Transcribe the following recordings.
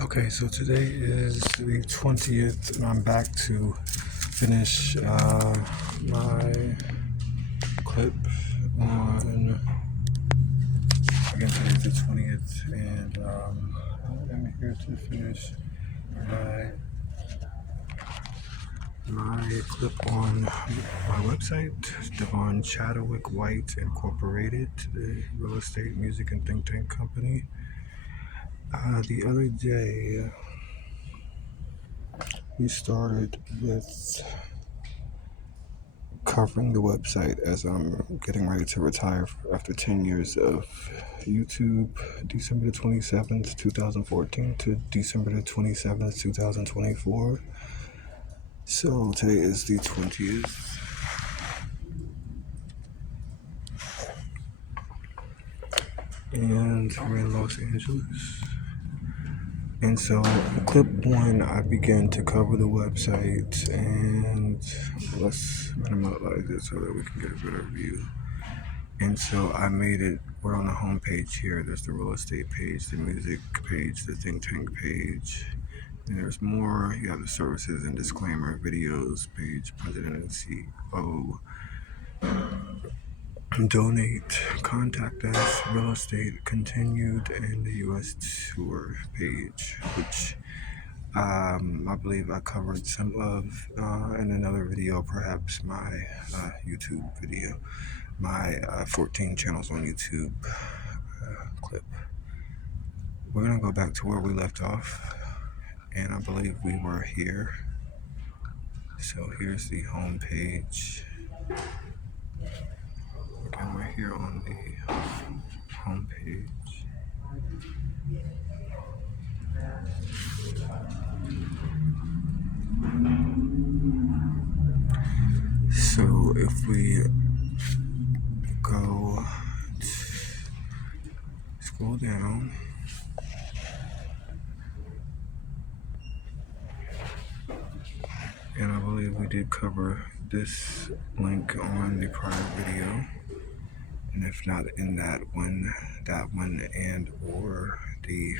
Okay, so today is the 20th, and I'm back to finish my clip on, again, today's the 20th, and I'm here to finish my, my clip on my website, Devon Chadwick White Incorporated, the real estate, music, and think tank company. The other day, we started with covering the website as I'm getting ready to retire after 10 years of YouTube, December the 27th, 2014 to December the 27th, 2024. So today is the 20th. And we're in Los Angeles. And so, clip one, I began to cover the website, and let's minimize it so that we can get a better view. And so I made it, we're on the home page here. There's the real estate page, the music page, the think tank page. And there's more. You have the services and disclaimer videos page, President and CEO. Donate, contact us, real estate continued, and the U.S. tour page, which I believe I covered some of in another video, perhaps my YouTube video, my 14 channels on YouTube clip. We're gonna go back to where we left off, and I believe we were here. So here's the home page. Again, we're here on the home page. So if we go scroll down, and I believe we did cover this link on the prior video, and if not in that one, and or the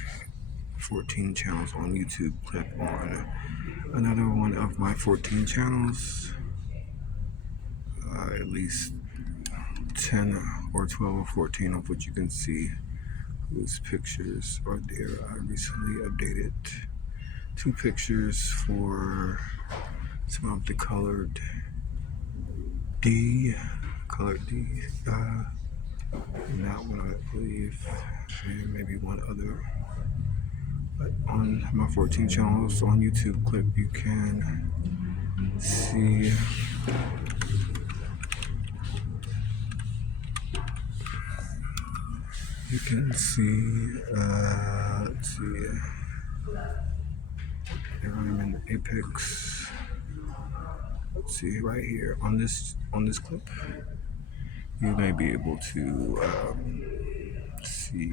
14 channels on YouTube clip on another one of my 14 channels, at least 10 or 12 or 14 of which you can see whose pictures are there. I recently updated 2 pictures for some of the colored D, and that one I believe, and maybe one other. But on my 14 channels on YouTube clip, you can see let's see, here I'm in Apex. Let's see right here on this clip, you may be able to see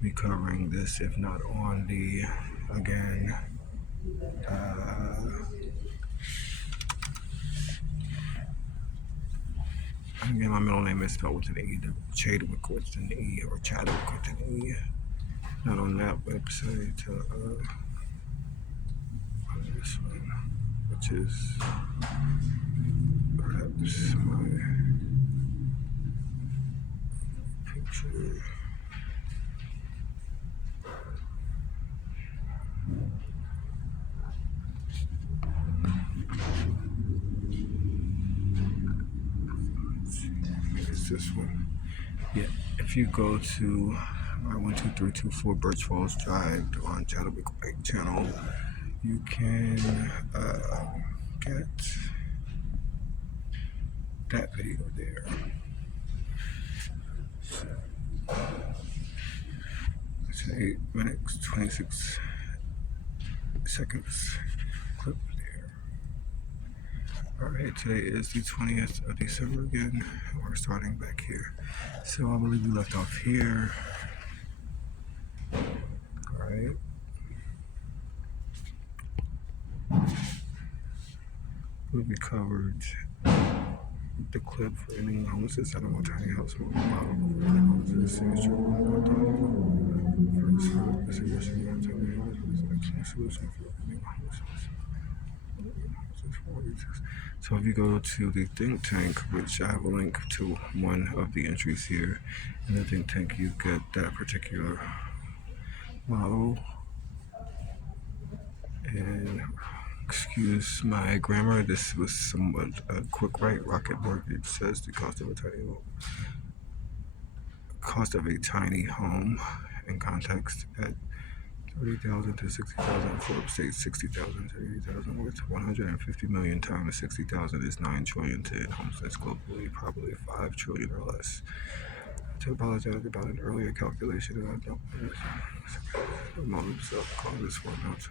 me covering this, if not on the, again, my middle name is spelled with an E, Chadwick with an E, or Chadwick with an E. Not on that website, on this one, which is perhaps my picture. This one. Yeah, if you go to 12324 Birch Falls Drive on Chadwick White channel, you can get that video there. So, it's an 8 minutes 26 seconds clip there. Alright, today is the 20th of December again. We're starting back here. So I believe we left off here. Alright. We covered The clip for ending homelessness at a more tiny house model of homelessness signature first heard the suggestion that tiny houses was an excellent solution for ending homelessness. So if you go to the think tank, which I have a link to one of the entries here, in the think tank you get that particular model. And excuse my grammar, this was somewhat a quick write. Rocket Mortgage says the cost of a tiny home in context at 30,000 to 60,000. Forbes states 60,000 to 80,000, with 150 million times 60,000 is 9 trillion to end homelessness globally, probably 5 trillion or less. To apologize about an earlier calculation that I don't the motives of Congress were not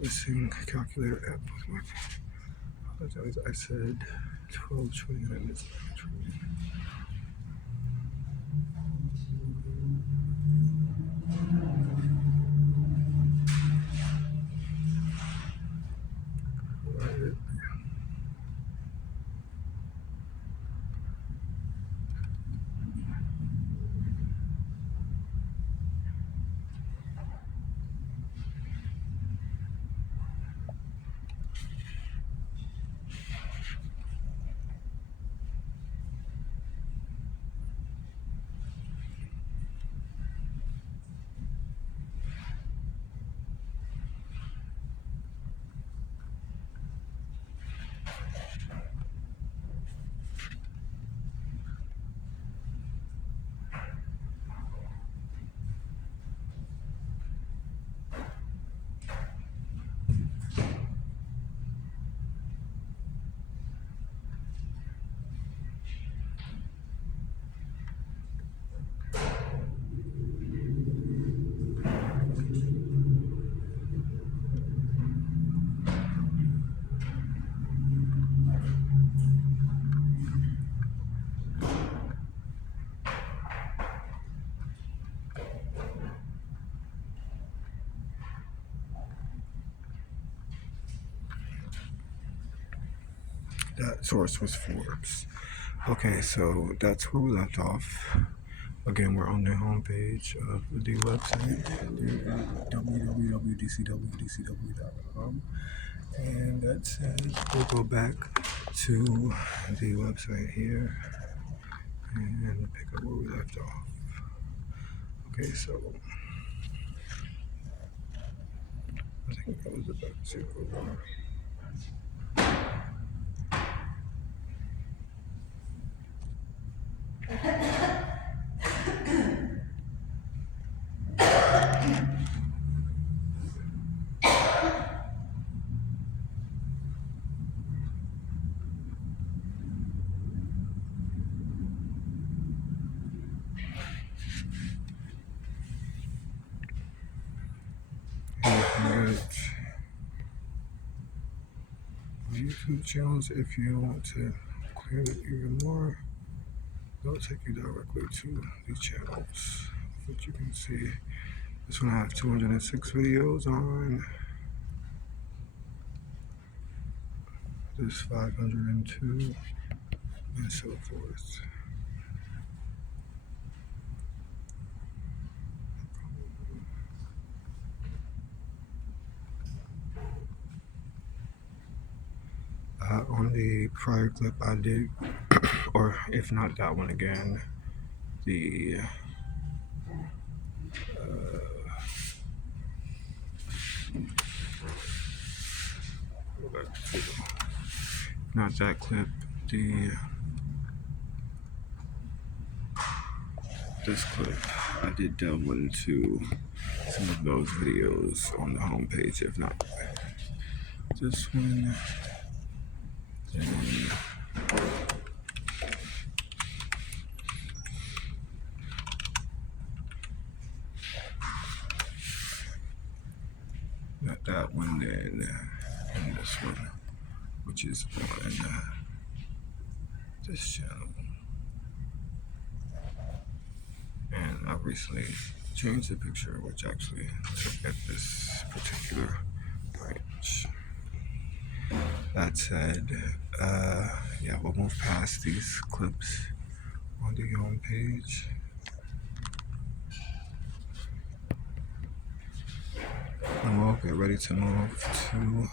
missing calculator app with my apologize. I said 12 trillion and it's 9 trillion. Right. That source was Forbes. Okay, so that's where we left off. Again, we're on the homepage of the website, www.dcwdcw.com. And that says we'll go back to the website here and pick up where we left off. Okay, so I think I was about to YouTube channels. If you want to clear it even more, it'll take you directly to the channels, which you can see. This one I have 206 videos on. This 502, and so forth. On the prior clip I did, or if not that one again, the not that clip, this clip, I did delve into some of those videos on the homepage. If not this one, then not that one, then and this one, which is on this channel. And I recently changed the picture, which actually took at this particular branch. That said, yeah, we'll move past these clips on the home page, and we'll get ready to move to.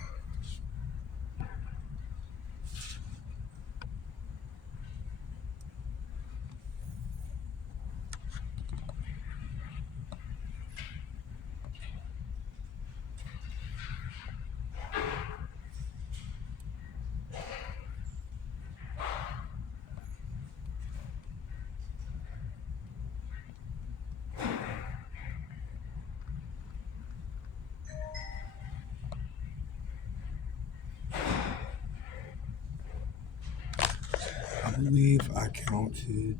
I believe I counted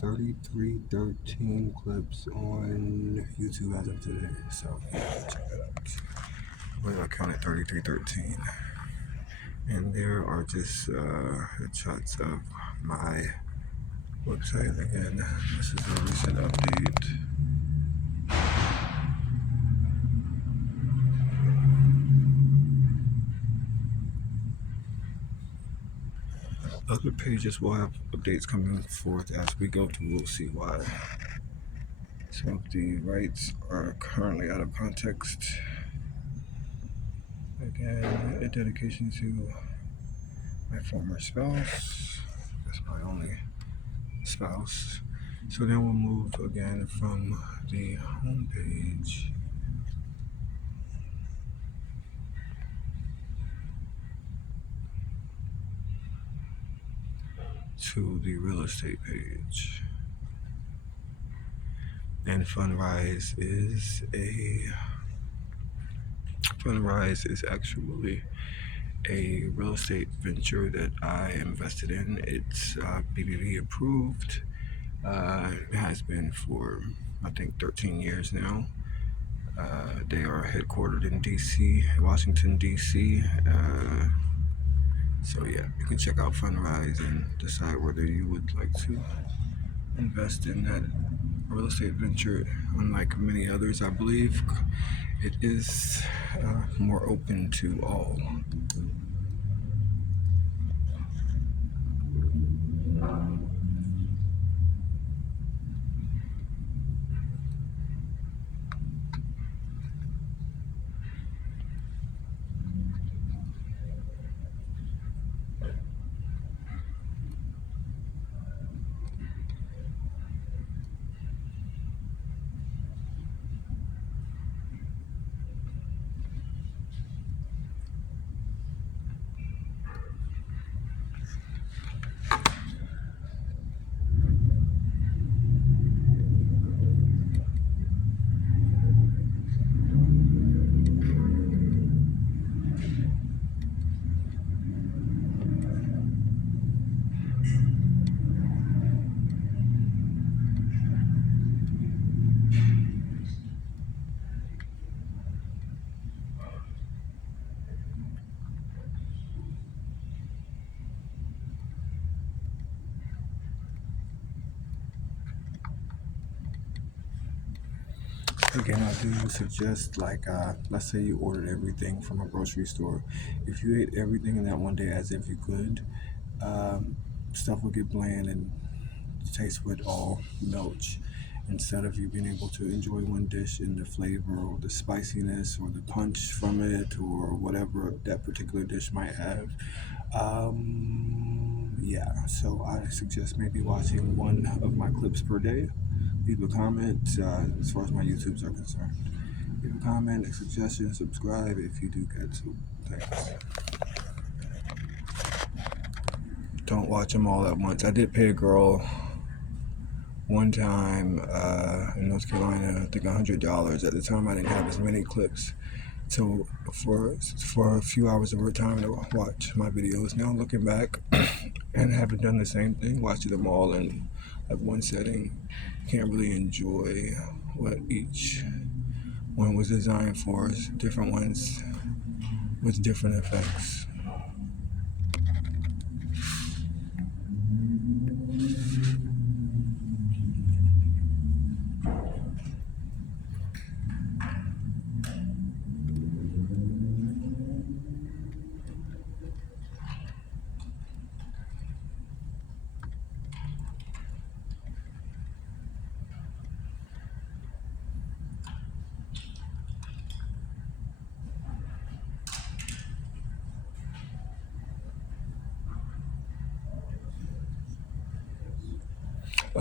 3313 clips on YouTube as of today. So yeah, check that out. I believe I counted 3313. And there are just headshots of my website. Again, this is a recent update. Other pages will have updates coming forth as we go through. We'll see why. So if the rights are currently out of context, again, a dedication to my former spouse. That's my only spouse. So then we'll move again from the home page to the real estate page. And Fundrise is actually a real estate venture that I invested in. It's BBB approved. It has been for I think 13 years now. They are headquartered in DC, Washington DC. So yeah, you can check out Fundrise and decide whether you would like to invest in that real estate venture. Unlike many others, I believe it is more open to all. Again, I do suggest, like, let's say you ordered everything from a grocery store. If you ate everything in that one day as if you could, stuff would get bland and the taste would all melch. Instead of you being able to enjoy one dish and the flavor or the spiciness or the punch from it or whatever that particular dish might have. Yeah, so I suggest maybe watching one of my clips per day. Leave a comment as far as my YouTubes are concerned. Leave a comment, a suggestion, subscribe if you do get to. Thanks. Don't watch them all at once. I did pay a girl one time in North Carolina, I think $100. At the time, I didn't have as many clips. So for a few hours of her time to watch my videos. Now looking back and having done the same thing, watching them all in like one setting, can't really enjoy what each one was designed for. Different ones with different effects.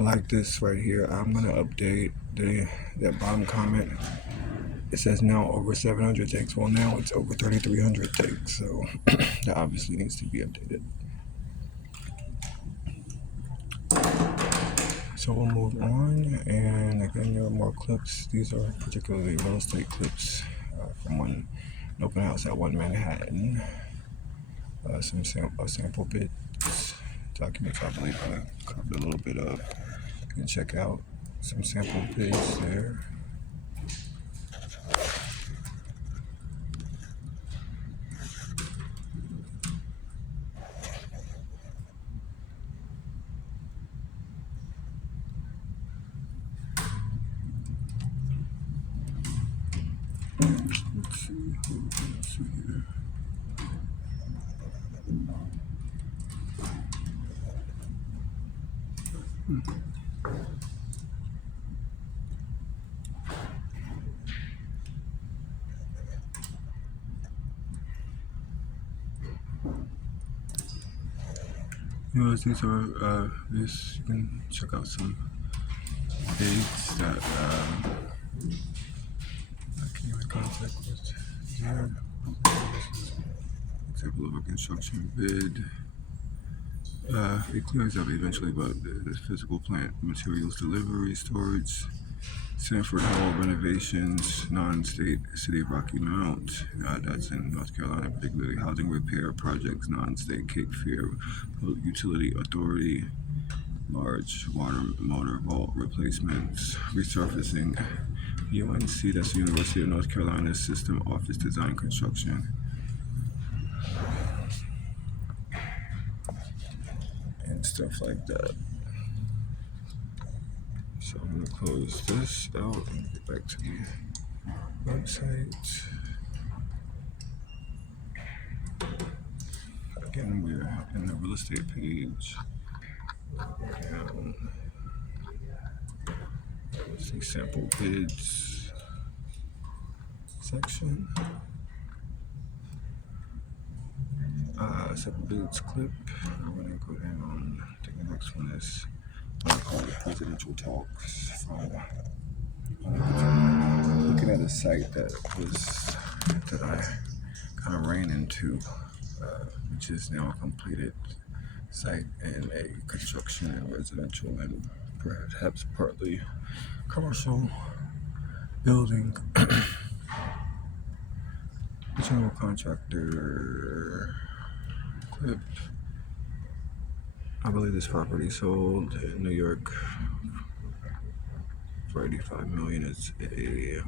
like this right here. I'm gonna update that bottom comment. It says now over 700 takes. Well, now it's over 3,300 takes. So that obviously needs to be updated. So we'll move on, and again, there are more clips. These are particularly real estate clips from an open house at One Manhattan. Some sample bits, documents I believe I covered a little bit of. You can check out some sample bits there. Let's see here. These are this. You can check out some dates that I came in contact with here. Example of a construction bid. It clears up eventually, but the physical plant materials delivery, storage, Sanford Hall renovations, non-state City of Rocky Mount, that's in North Carolina, particularly housing repair projects, non-state Cape Fear Public Utility Authority, large water motor vault replacements, resurfacing, UNC, that's the University of North Carolina System Office Design Construction, and stuff like that. So I'm going to close this out and get back to the website. Again, we're in the real estate page. And let's see, sample bids section. Sample bids clip. I'm going to go down on, I think the next one is, I call it presidential talks. From looking at a site that I kind of ran into, which is now a completed site in a construction and residential and perhaps partly commercial building. General contractor clip. I believe this property sold in New York for $85 million. It's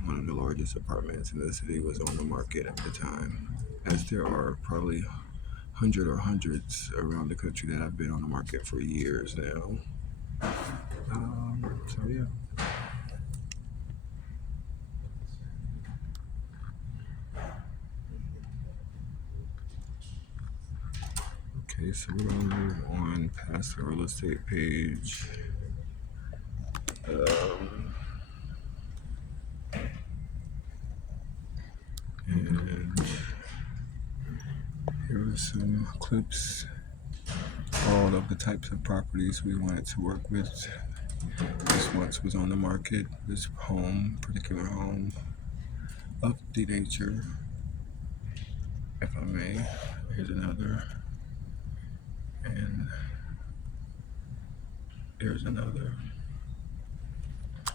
one of the largest apartments in the city. Was on the market at the time, as there are probably hundreds around the country that have been on the market for years now. So yeah. Okay, so we're gonna move on past the real estate page. And here are some clips, all of the types of properties we wanted to work with. This once was on the market, this particular home of the nature, if I may. Here's another, and here's another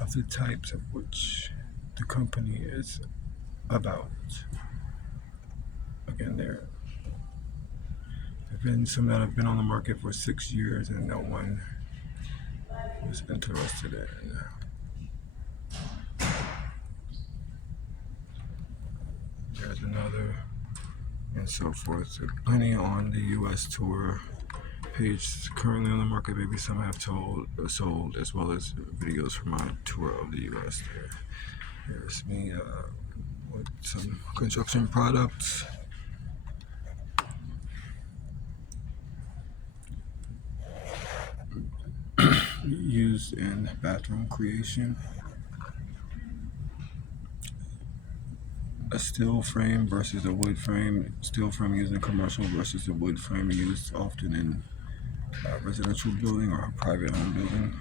of the types of which the company is about. Again, there have been some that have been on the market for 6 years and no one was interested in. There's another, and so forth. So plenty on the U.S. tour page currently on the market. Maybe some have sold, as well as videos from my tour of the U.S. Here's me with some construction products. Used in bathroom creation. A steel frame versus a wood frame. Steel frame used in commercial versus a wood frame used often in a residential building or a private home building.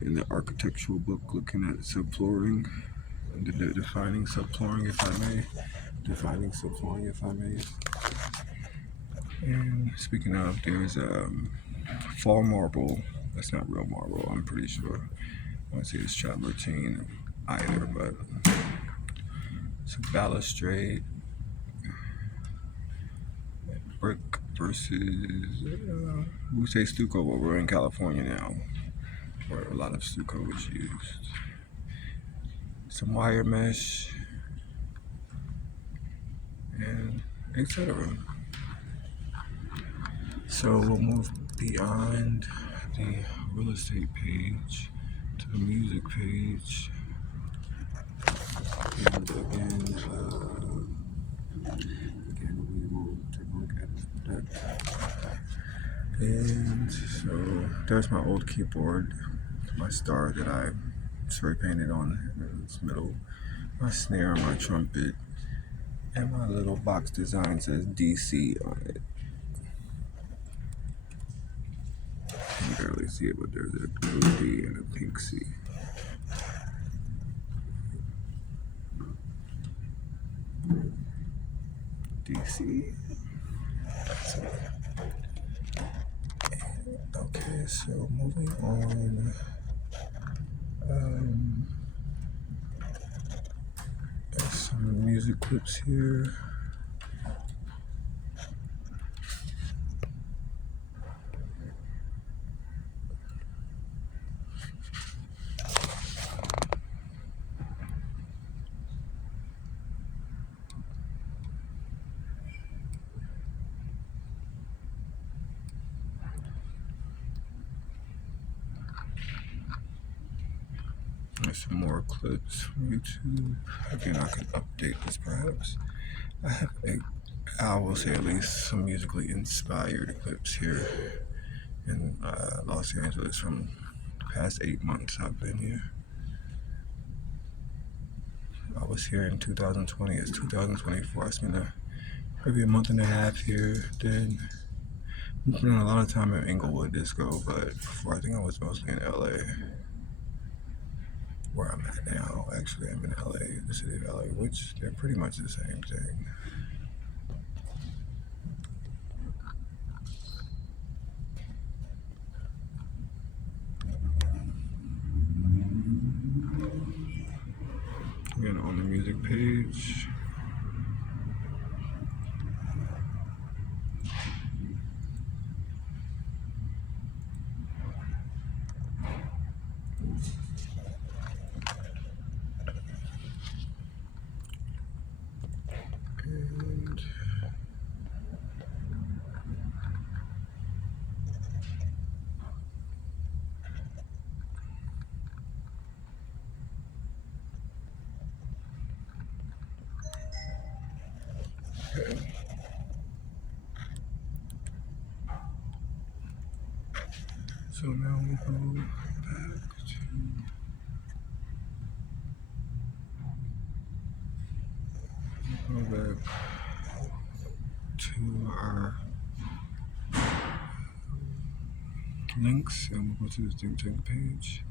in the architectural book, looking at subflooring, defining subflooring, if I may. Defining subflooring, if I may. And speaking of, there's fall marble. That's not real marble, I'm pretty sure. I want to say it's travertine either, but it's a balustrade brick versus we say stucco, but we're in California now, where a lot of stucco is used. Some wire mesh and etc. So we'll move beyond the real estate page to the music page, and again we will take a look at that. And so there's my old keyboard, my star that I spray painted on in its middle, my snare, my trumpet, and my little box design says DC on it. You can barely see it, but there's a blue D and a pink C. DC. That's it. Okay, so moving on. There's some music clips here. There's some more clips from YouTube. Again, I can update this perhaps. I will say at least some musically inspired clips here in Los Angeles from the past 8 months I've been here. I was here in 2020. It's 2024. I spent maybe a month and a half here. Then I spent a lot of time in Inglewood Disco, but before I think I was mostly in LA. Where I'm at now, actually, I'm in LA, the city of LA, which they're pretty much the same thing. Again, on the music page. Okay. So now we go back to our links, and we'll go to the think tank page.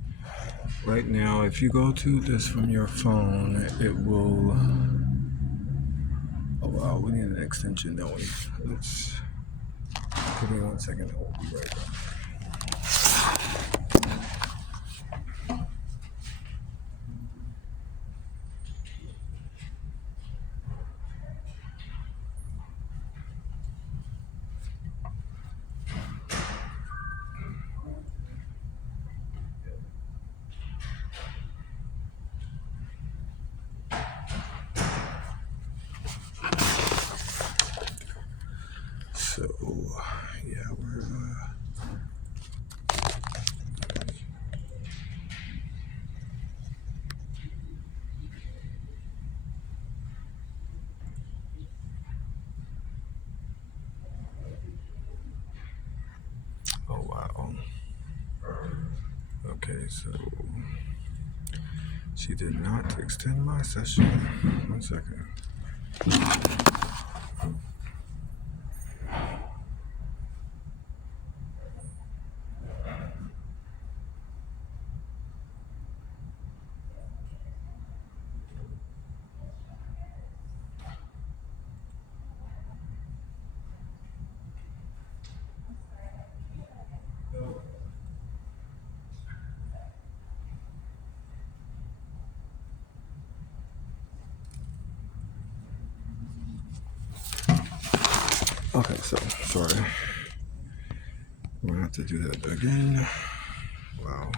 Right now, if you go to this from your phone, it will. Oh wow, we need an extension, don't we? Let's give me 1 second. I'll be right back. So, yeah, we're oh wow. Okay, so she did not extend my session. 1 second. Okay, so sorry. We're gonna have to do that again. Wow.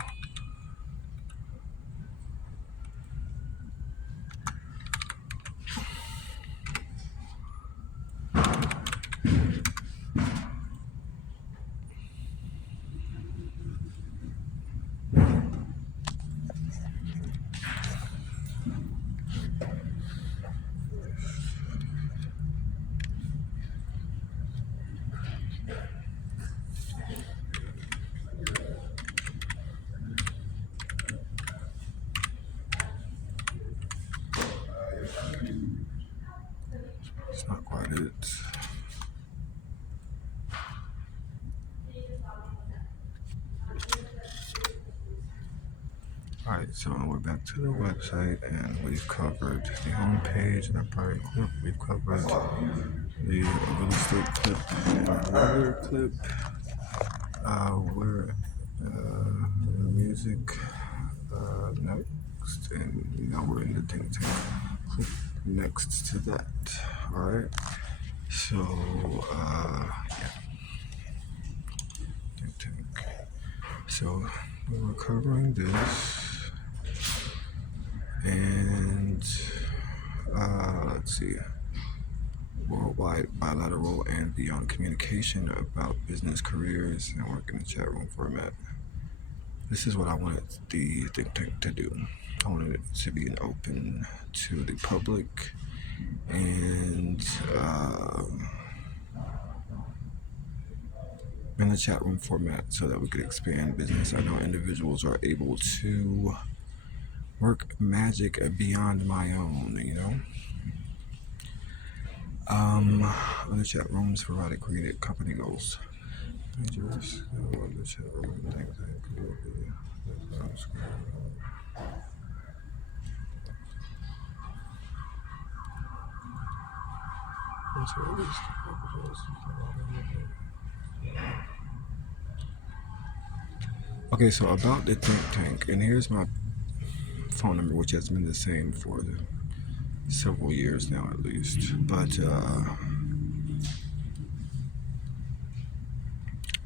It's not quite it. Alright, so we're back to the website and we've covered the home page and the private clip. We've covered the real estate clip and another clip where the music next, and now we're in the think tank clip next to that. Alright, so yeah, think tank. So we were covering this, and let's see, worldwide bilateral and beyond communication about business careers and work in the chat room format. This is what I wanted the think tank to do. I wanted it to be an open to the public and in the chat room format so that we could expand business. I know individuals are able to work magic beyond my own, you know. Other chat rooms provided created company goals. Majors, the chat room, things that could be. Okay, so about the think tank, and here's my phone number, which has been the same for several years now at least. But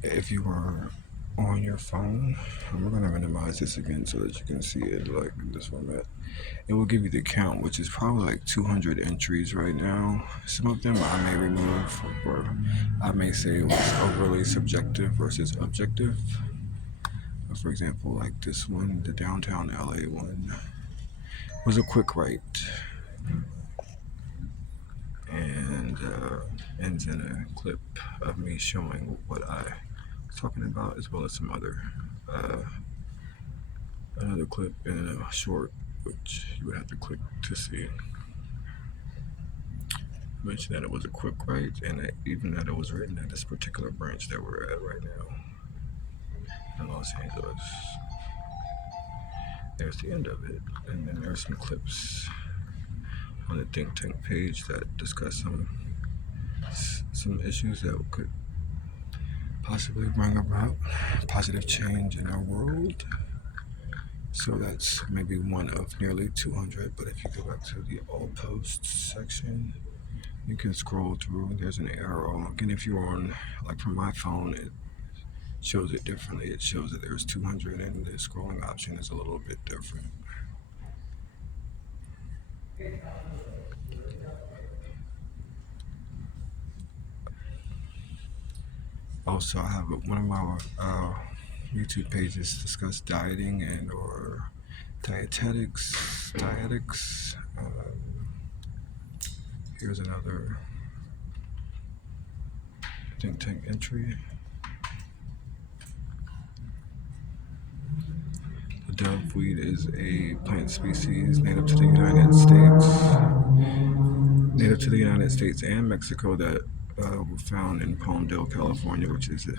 if you are on your phone, and we're gonna minimize this again so that you can see it like in this format. It will give you the count, which is probably like 200 entries right now. Some of them I may remove, or I may say it was overly subjective versus objective. For example, like this one, the downtown LA one, was a quick write, and ends in a clip of me showing what I was talking about, as well as some other another clip in a short, which you would have to click to see. I mentioned that it was a quick write, and that even that it was written at this particular branch that we're at right now in Los Angeles. There's the end of it, and then there's some clips on the think tank page that discuss some issues that could possibly bring about positive change in our world. So that's maybe one of nearly 200. But if you go back to the all posts section, you can scroll through. There's an arrow. Again, if you're on, like from my phone, it shows it differently. It shows that there's 200, and the scrolling option is a little bit different. Also, I have one of my YouTube pages discuss dieting and or dietetics. Here's another think tank entry. The doveweed is a plant species native to the United States and Mexico that were found in Palmdale, California, which is a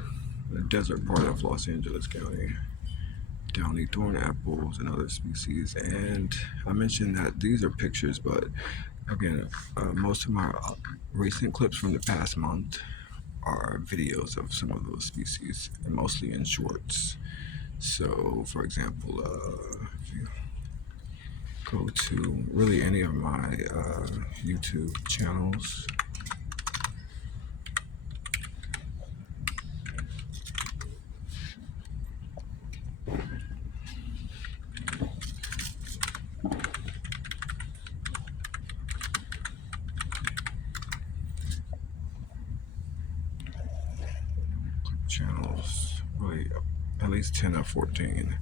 desert part of Los Angeles County. Downy thorn apples and other species. And I mentioned that these are pictures, but again, most of my recent clips from the past month are videos of some of those species, and mostly in shorts. So, for example, if you go to really any of my YouTube channels, at least 10 or 14.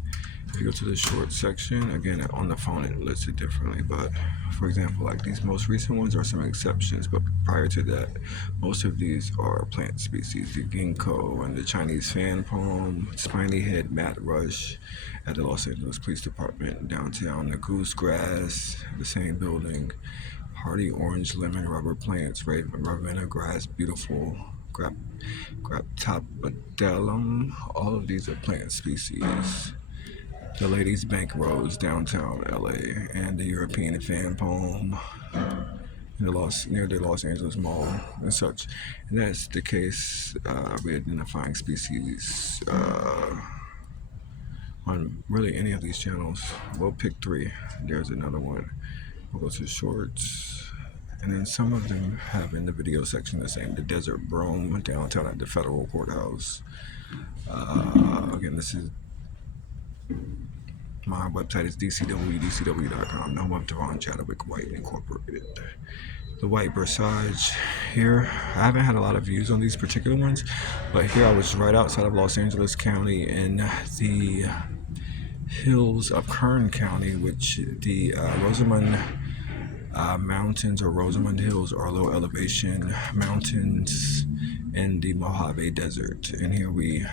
If you go to the short section, again, on the phone it lists it differently, but for example, like these most recent ones are some exceptions, but prior to that, most of these are plant species. The ginkgo and the Chinese fan palm, spiny head mat rush at the Los Angeles Police Department downtown, the goose grass, the same building, hardy orange lemon rubber plants, ravenna grass, beautiful Graptopodilum, all of these are plant species. The Ladies Bank Rose, downtown LA, and the European fan palm near the Los Angeles Mall and such. And that's the case re-identifying species on really any of these channels. We'll pick 3. There's another one. We'll go to shorts. And then some of them have in the video section the same. The desert brome downtown at the federal courthouse. Again, this is my website is dcw.com. No, I'm Devon Chadwick White Incorporated. The White Bursage here. I haven't had a lot of views on these particular ones, but here I was right outside of Los Angeles County in the hills of Kern County, which the Rosamond Mountains or Rosamond Hills are low elevation mountains in the Mojave Desert. And here we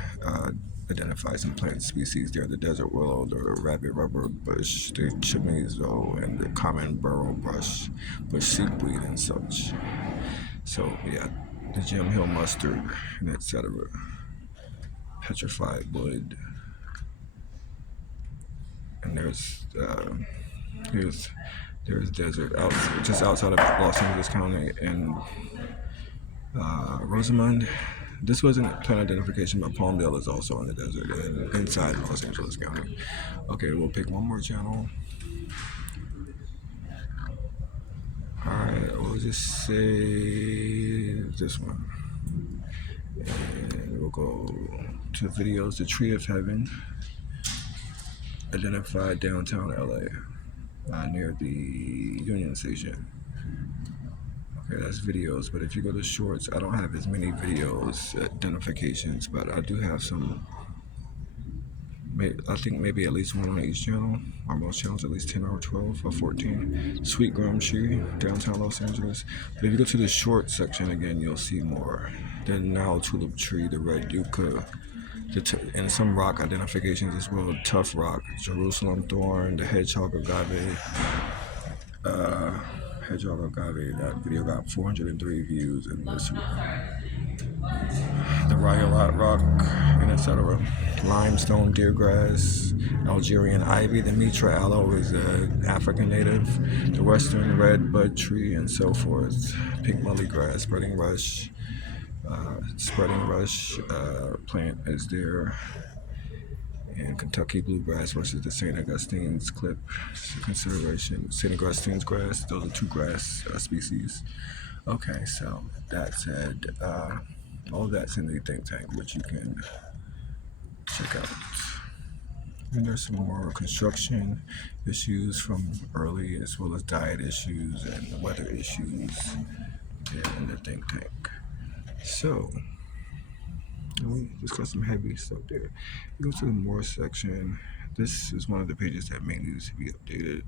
identify some plant species there: the desert willow, the rabbit rubber bush, the chimizo, and the common burrow bush seaweed and such. So yeah, the Jim Hill mustard and etc. Petrified wood. And there's desert out just outside of Los Angeles County and Rosamond. This wasn't plant identification, but Palmdale is also in the desert and inside Los Angeles County. Okay, we'll pick one more channel. Alright, we'll just say this one. And we'll go to videos. The Tree of Heaven, identified downtown LA, near the Union Station. Okay, that's videos, but if you go to shorts, I don't have as many videos identifications, but I do have some. I think maybe at least one on each channel, or most channels, at least 10 or 12 or 14. Sweet Gum Tree, downtown Los Angeles. But if you go to the short section again, you'll see more. The Nile Tulip Tree, the Red Yucca, and some rock identifications as well. Tough Rock, Jerusalem Thorn, the Hedgehog Agave. Hedgehog Agave, that video got 403 views in this one. The Rhyolite Rock, and etc. Limestone deergrass, Algerian ivy, the Mitra aloe is an African native, the Western red bud tree, and so forth. Pink mully grass, spreading rush plant is there. And Kentucky bluegrass versus the St. Augustine's clip consideration. St. Augustine's grass, those are 2 grass species. Okay, so that said, all that's in the think tank, which you can check out. And there's some more construction issues from early, as well as diet issues and weather issues in the think tank. So we just got some heavy stuff there. You go to the more section. This is one of the pages that may need to be updated.